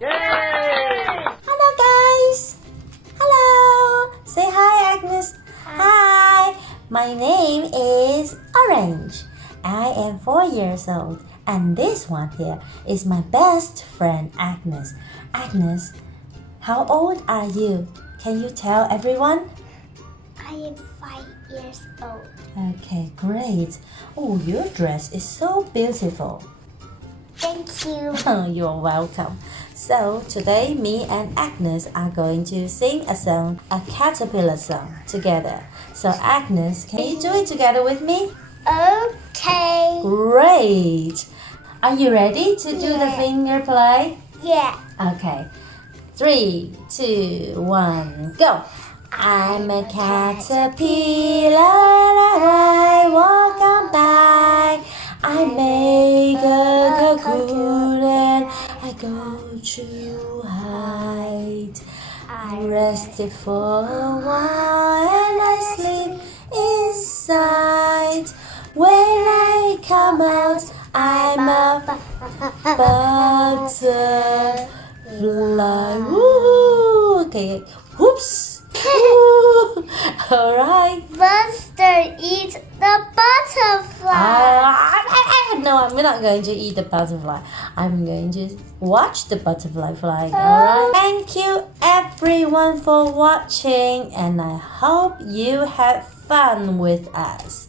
Yay! Hello guys! Hello! Say hi, Agnes. Hi! My name is Orange. I am 4 years old, and this one here is my best friend, Agnes. Agnes, how old are you? Can you tell everyone? I am 5 years old. Okay, great. Oh, your dress is so beautiful. Thank you. You're welcome. So today me and Agnes are going to sing a song, a caterpillar song together. So Agnes, can you do it together with me? Okay. Great. Are you ready to do the Yeah. finger play? Yeah. Okay. 3, 2, 1, go. I'm a caterpillar, I walk on by. I make a cocoon and I go to hide. I rested for a while and I sleep inside. When I come out, I'm a butterfly. Woo! Okay, whoops. Woo. All right. Buster eats the butterfly. No, I'm not going to eat the butterfly. I'm going to watch the butterfly flying. Alright. Thank you everyone for watching, and I hope you had fun with us.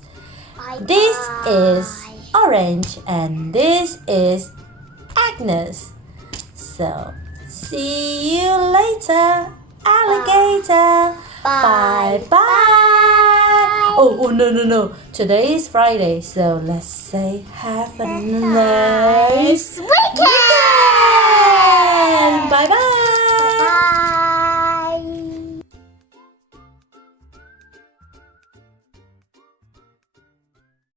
This is Orange and this is Agnes. So, see you later, alligator. Bye bye. Oh, no. Today is Friday, so let's say have a nice week.